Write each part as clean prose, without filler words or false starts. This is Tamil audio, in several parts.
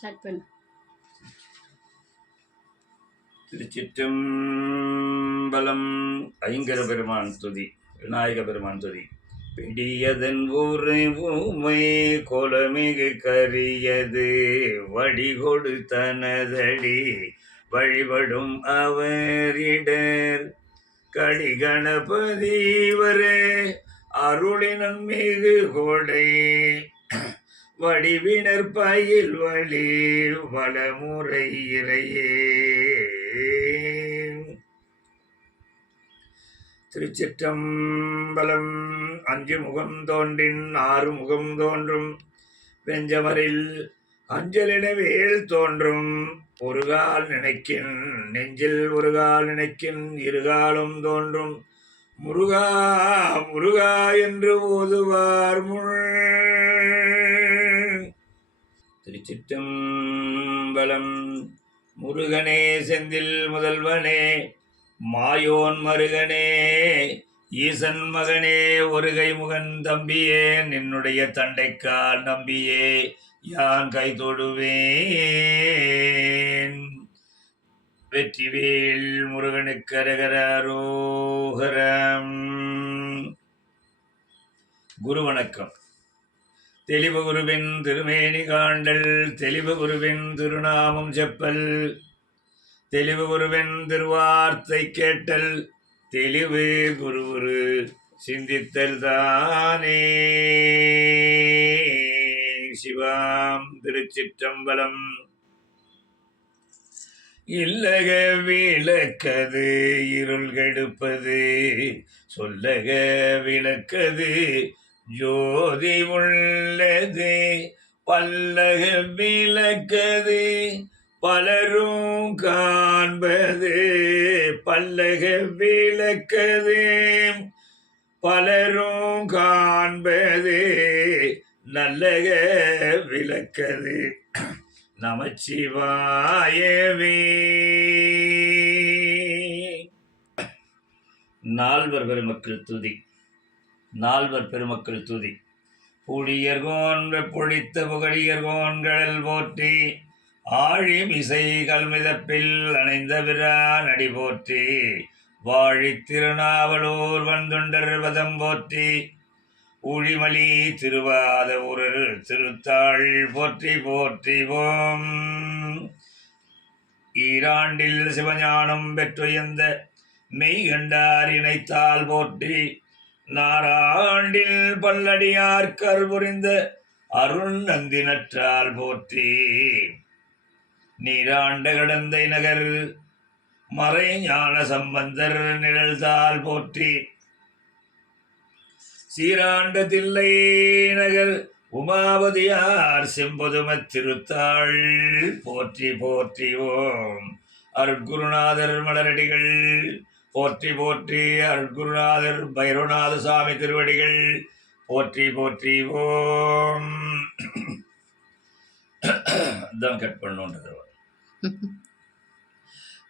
ஸ்டார்ட் பண்ணு. திருச்சிற்றம்பலம். ஐங்கர பெருமான் துதி, விநாயக பெருமான் துதி. பிடியதன் ஊரை ஊமை கோலமிகு கரியது வடிகொடு தனதடி வழிபடும் அவரிடர் கடிகணபதிவரே அருளினம் மிகு கோடை வடிவினர் பயில் வழி வளமுறை இறையே. திருச்சிற்றம்பலம். அஞ்சு முகம் தோன்றின் ஆறு முகம் தோன்றும் வெஞ்சமரில் அஞ்சலின வேல் தோன்றும் ஒருகால் நினைக்கின் நெஞ்சில் ஒருகால் நினைக்கின் இருகாலும் தோன்றும் முருகா முருகா என்று ஓதுவார் முள். திருச்சிற்றம்பலம். முருகனே செந்தில் முதல்வனே மாயோன் மருகனே ஈசன் மகனே ஒருகை முகன் தம்பியே நின்னுடைய தண்டைக்கால் நம்பியே யான் கை தொடுவேன். வெற்றிவேல் முருகனுக்கு அரகர அரோகரம். குரு வணக்கம். தெளிவு குருவின் திருமேனி காண்டல் தெளிவு குருவின் திருநாமம் செப்பல் தெளிவு குருவின் திருவார்த்தை கேட்டல் தெளிவு குரு குரு சிந்தித்தல் தானே. சிவாம். திருச்சிற்றம்பலம். இல்லக விளக்கது இருள் கெடுப்பது சொல்லக விளக்கது ஜோதி உள்ளது பல்லக விளக்கது பலரும் காண்பது பல்லக விளக்கது பலரும் காண்பது நல்லக விளக்கது நமச்சிவாயவே. நால்வர் பெருமக்கள் துதி. நால்வர் பெருமக்கள் துதி. புடியர்கோன் வெப்பொழித்த புகழியர்கோன்கள் போற்றி ஆழிமிசை கல்மிதப்பில் அணைந்த பிரான் அடி போற்றி வாழி திருநாவலூர் வந்துண்டர் வதம் போற்றி ஊழிமலி திருவாத ஊரர் திருத்தாள் போற்றி போற்றிவோம். ஈராண்டில் சிவஞானம் பெற்றுயர்ந்த மெய்கண்டார் இணைத்தால் போற்றி நாராண்டில் பல்லடியார் கருபுரிந்த அருண் நந்தி நற்றால் போற்றி நீராண்ட கடந்தை நகர் மறை ஞான சம்பந்தர் நிழல்தால் போற்றி சீராண்ட தில்லை நகர் உமாபதியார் செம்பொதுமத் திருத்தாள் போற்றி போற்றிவோம். அருட்குருநாதர் மலரடிகள் போற்றி போற்றி அருட்குருநாதர் பைரவநாத சுவாமி திருவடிகள் போற்றி போற்றிவோம். அதான் கட் பண்ணுன்றது.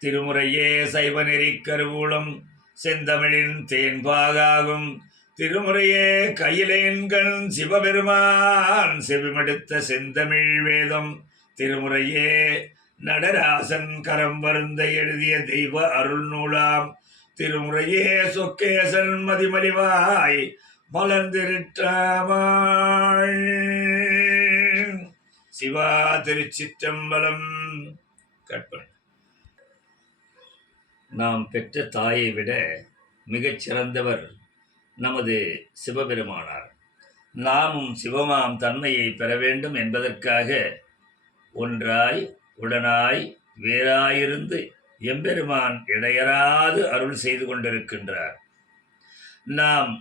திருமுறையே சைவ நெறி கருவூலம் செந்தமிழின் தேன்பாகாகும் திருமுறையே கையிலேன்கண் சிவபெருமான் செவிமடுத்த செந்தமிழ் வேதம் திருமுறையே நடராசன் கரம் வருந்த எழுதிய தெய்வ அருள் நூலாம் திருமுறையே சொக்கேசன் மதிமலிவாய் மலர்ந்திருட்டாமாள். சிவா. திருச்சிற்றம்பலம். கற்பனை. நாம் பெற்ற தாயை விட மிகச்சிறந்தவர் நமது சிவபெருமானார். நாமும் சிவமாம் தன்மையை பெற வேண்டும் என்பதற்காக ஒன்றாய் உடனாய் வேறாயிருந்து எம்பெருமான் இடையறாது அருள் செய்து கொண்டிருக்கின்றார். நாம்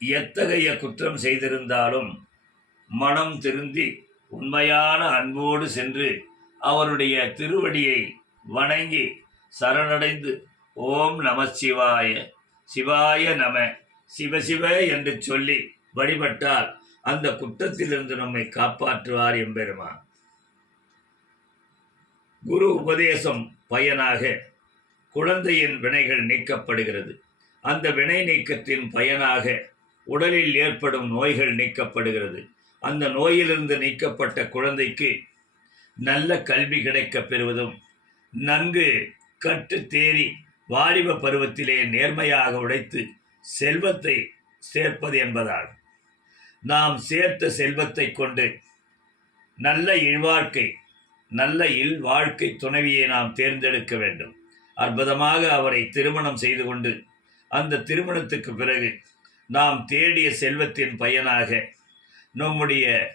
எத்தகைய குற்றம் செய்திருந்தாலும் மனம் திருந்தி உண்மையான அன்போடு சென்று அவருடைய திருவடியை வணங்கி சரணடைந்து ஓம் நம சிவாய சிவாய நம சிவசிவ என்று சொல்லி வழிபட்டால் அந்த குற்றத்திலிருந்து நம்மை காப்பாற்றுவார் எம்பெருமான். குரு உபதேசம் பயனாக குழந்தையின் வினைகள் நீக்கப்படுகிறது. அந்த வினை நீக்கத்தின் பயனாக உடலில் ஏற்படும் நோய்கள் நீக்கப்படுகிறது. அந்த நோயிலிருந்து நீக்கப்பட்ட குழந்தைக்கு நல்ல கல்வி கிடைக்கப் பெறுவதும் நன்கு கற்று தேறி வாலிப பருவத்திலே நேர்மையாக உழைத்து செல்வத்தை சேர்ப்பது என்பதால் நாம் சேர்த்த செல்வத்தை கொண்டு நல்ல இல்வாழ்க்கை துணைவியை நாம் தேர்ந்தெடுக்க வேண்டும். அற்புதமாக அவரை திருமணம் செய்து கொண்டு அந்த திருமணத்துக்கு பிறகு நாம் தேடிய செல்வத்தின் பயனாக நம்முடைய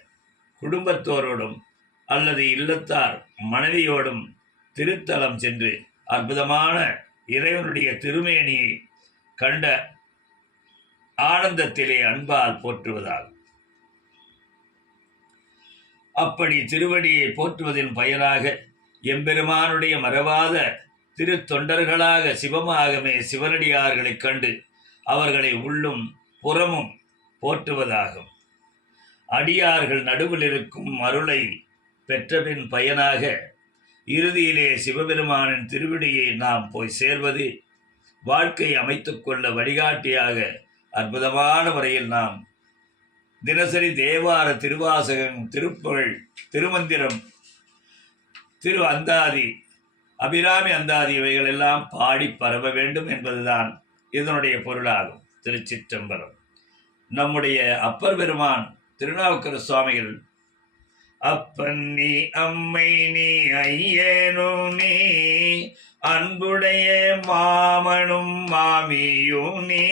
குடும்பத்தோரோடும் அல்லது இல்லத்தார் மனைவியோடும் திருத்தலம் சென்று அற்புதமான இறைவனுடைய திருமேனியை கண்ட ஆனந்தத்திலே அன்பால் போற்றுவதாகும். அப்படி திருவடியை போற்றுவதின் பயனாக எம்பெருமானுடைய மறவாத திருத்தொண்டர்களாக சிவமாகமே சிவனடியார்களைக் கண்டு அவர்களை உள்ளும் புறமும் போற்றுவதாகும். அடியார்கள் நடுவில் இருக்கும் அருளை பெற்றபின் பயனாக இறுதியிலே சிவபெருமானின் திருவடியை நாம் போய் சேர்வது வாழ்க்கை அமைத்துக்கொள்ள வழிகாட்டியாக அற்புதமான முறையில் நாம் தினசரி தேவார, திருவாசகம், திருப்புகழ், திருமந்திரம், திரு அந்தாதி, அபிராமி அந்தாதி இவைகள் எல்லாம் பாடி பரவ வேண்டும் என்பதுதான் இதனுடைய பொருளாகும். திருச்சிற்றம்பலம். நம்முடைய அப்பர் பெருமான் திருநாவுக்கரசு சுவாமிகள் அப்பன் நீ அம்மை நீ ஐயனும் நீ அன்புடைய மாமனும் மாமியும் நீ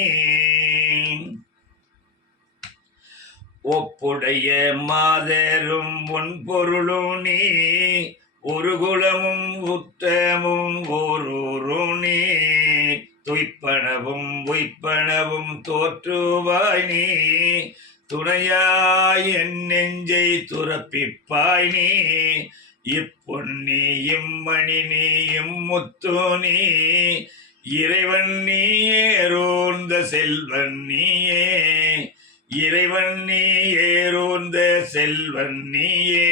ஒப்புடைய மாதரும் உன் பொருளும் நீ ஒரு குலமும் உத்தமும் ஓரூரும் நீ துய்ப்பனவும் உய்ப்பனவும் தோற்றுவாய் நீ துணையாய் என் நெஞ்சை துறப்பிப்பாய் நீ இப்பொன்னி இம்மணி நீ இம்முத்து நீ இறைவன் நீ ஏரோர்ந்த செல்வன் நீயே இறைவன் நீ ஏரோர்ந்த செல்வன் நீயே.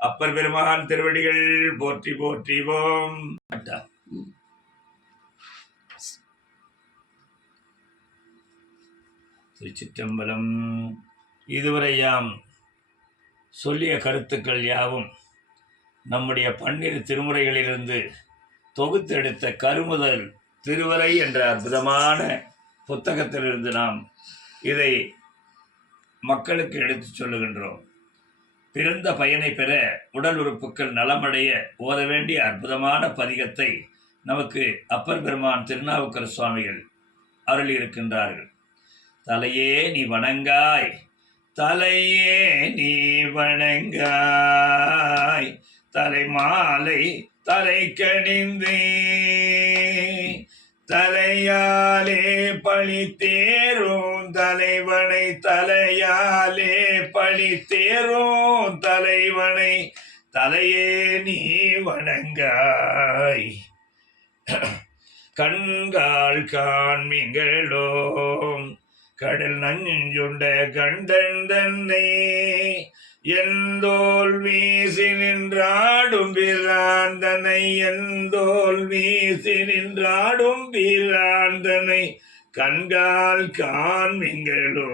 அப்பர் பெருமான் திருவடிகள் போற்றி போற்றிவோம். திருச்சிற்றம்பலம். இதுவரை யாம் சொல்லிய கருத்துக்கள் யாவும் நம்முடைய 12 திருமுறைகளிலிருந்து தொகுத்தெடுத்த கருமுதல் திருவரை என்ற அற்புதமான புத்தகத்திலிருந்து நாம் இதை மக்களுக்கு எடுத்துச் சொல்லுகின்றோம். பிறந்த பயனை பெற உடல் உறுப்புகள் நலமடைய ஓத வேண்டிய அற்புதமான பதிகத்தை நமக்கு அப்பர் பெருமான் திருநாவுக்கரசு சுவாமிகள் அருளியிருக்கின்றார்கள். தலையே நீ வணங்காய், தலையே நீ வணங்காய், தலைமாலை தலை கணிந்து தலையாலே பழி தேரும் தலைவனை தலையாலே பழி தேரும் தலைவனை தலையே நீ வணங்காய். கண்கால் காண்மிங்களோ கடல் நஞ்சுண்ட கண்டன் தன்னை எந்தோல் வீசி நின்றாடும் பிராந்தனை எந்தோல் வீசி நின்றாடும் பிராந்தனை கண்கால் காண்மிங்களோ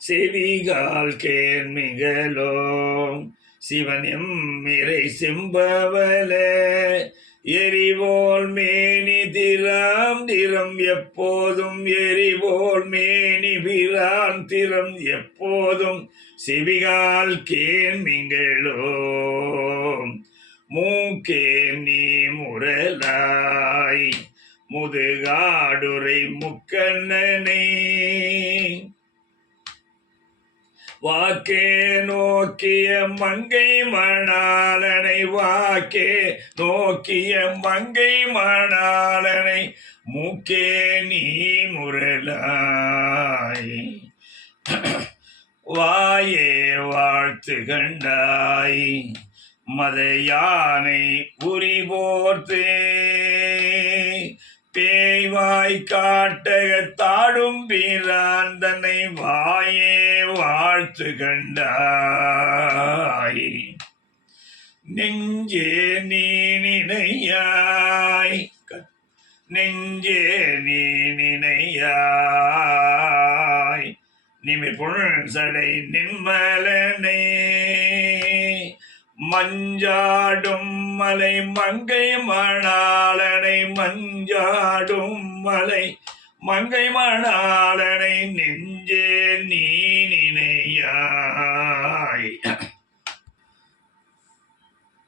செவிகால் கேண்மிங்களோ சிவன் எம்மிரை செம்பவல எரிவோல் மேனி திறம் திறம் எப்போதும் எரிவோல் மேனி பிரான் திறம் எப்போதும் செவிகால் கேண்மிங்களோ மூக்கே நீ முரலாய் முதுகாடுரை முக்கண்ணனை வாக்கே நோக்கிய மங்கை மணாலனை வாக்கே நோக்கிய மங்கை மணாலனை மூக்கே நீ முரலாய் வாயே வாழ்த்து கண்டாய் மத யானை உரி போர்த்தே பேய்வாய் காட்டக தாடும் பிரான் தன்னை வாயே வாழ்த்து கண்டாய் நெஞ்சே நீ நினையாய் நெஞ்சே நீ நினையாய் நிமிர் புன்சடை நின்மலனே மஞ்சாடும் மலை மங்கை மணாளனை மஞ்சாடும் மலை மங்கை மணாளனை நெஞ்சே நீ நினையாய்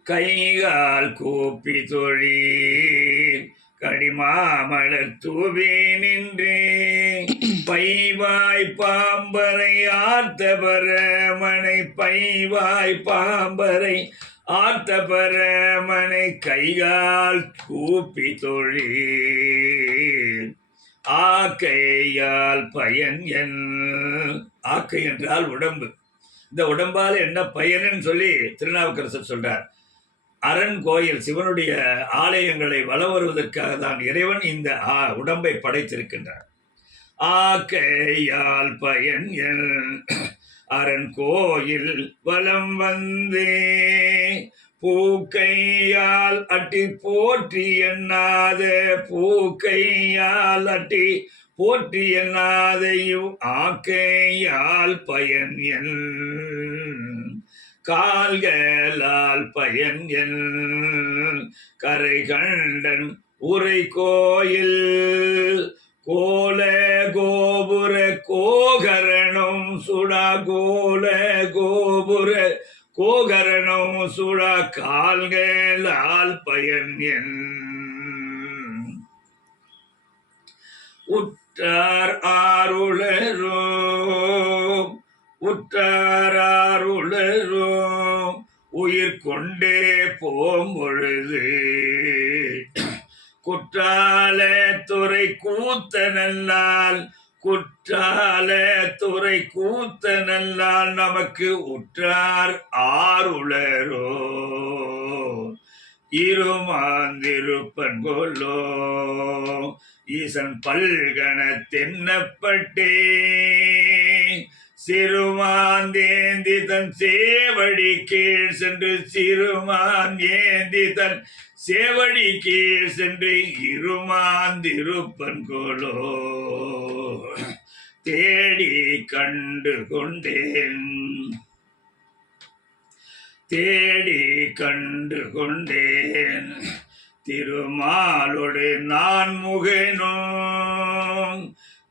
கைகால் கூப்பி தொழீர் கடிமாமலர் தூவி நின்றே பைவாய் பாம்பரை ஆர்த்த பரமனை பைவாய் பாம்பரை ஆர்த்த பரமனை கைகால் கூப்பி தொழீர் ஆக்கையால் பயன் என் ஆக்கை என்றால் உடம்பு. இந்த உடம்பால் என்ன பயன்னு சொல்லி திருநாவுக்கரசர் சொல்றார். அரண் கோயில் சிவனுடைய ஆலயங்களை வலம் வருவதற்காக தான் இறைவன் இந்த உடம்பை படைத்திருக்கின்றார். ஆக்கையால் பயன் என் அரண் கோயில் வலம் வந்தே பூக்கையால் அட்டி போற்றி எண்ணாத பூக்கையால் அட்டி போற்றி எண்ணாதையும் ஆக்கையால் பயன் என் கால்களால் பயன் என் கரை கண்டன் உரை கோயில் கோல கோபுர கோகரணம் சுடா கோல கோபுர கோகரணம் சுடா கால்களால் பயன் என் உற்றார் ஆருளரோ உற்றார் ஆருளரோ உயிர் கொண்டே போம்பொழுது குற்றால துறை கூத்த நல்லால் குற்றால துறை கூத்த நல்லால் நமக்கு உற்றார் ஆருளரோ இருமாந்திருப்பன் கொல்லோ ஈசன் பல்கண தென்னப்பட்டே சிறுமாந்தேந்தி தன் சேவடி கீழ் சென்று சிறுமான் ஏந்தி தன் சேவடி கீழ் சென்று இருமாந்திருப்பன் கோலோ தேடி கண்டு கொண்டேன் தேடி கண்டு கொண்டேன் திருமாலோடு நான் முகனோம்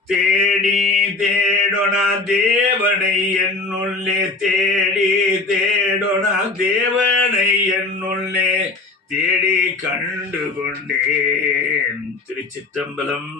தேடி தேடொனா தேவனை என்னுள்ளே தேடி தேடொனா தேவனை என்னுள்ளே தேடி கண்டு கொண்டேன். திருச்சிற்றம்பலம்.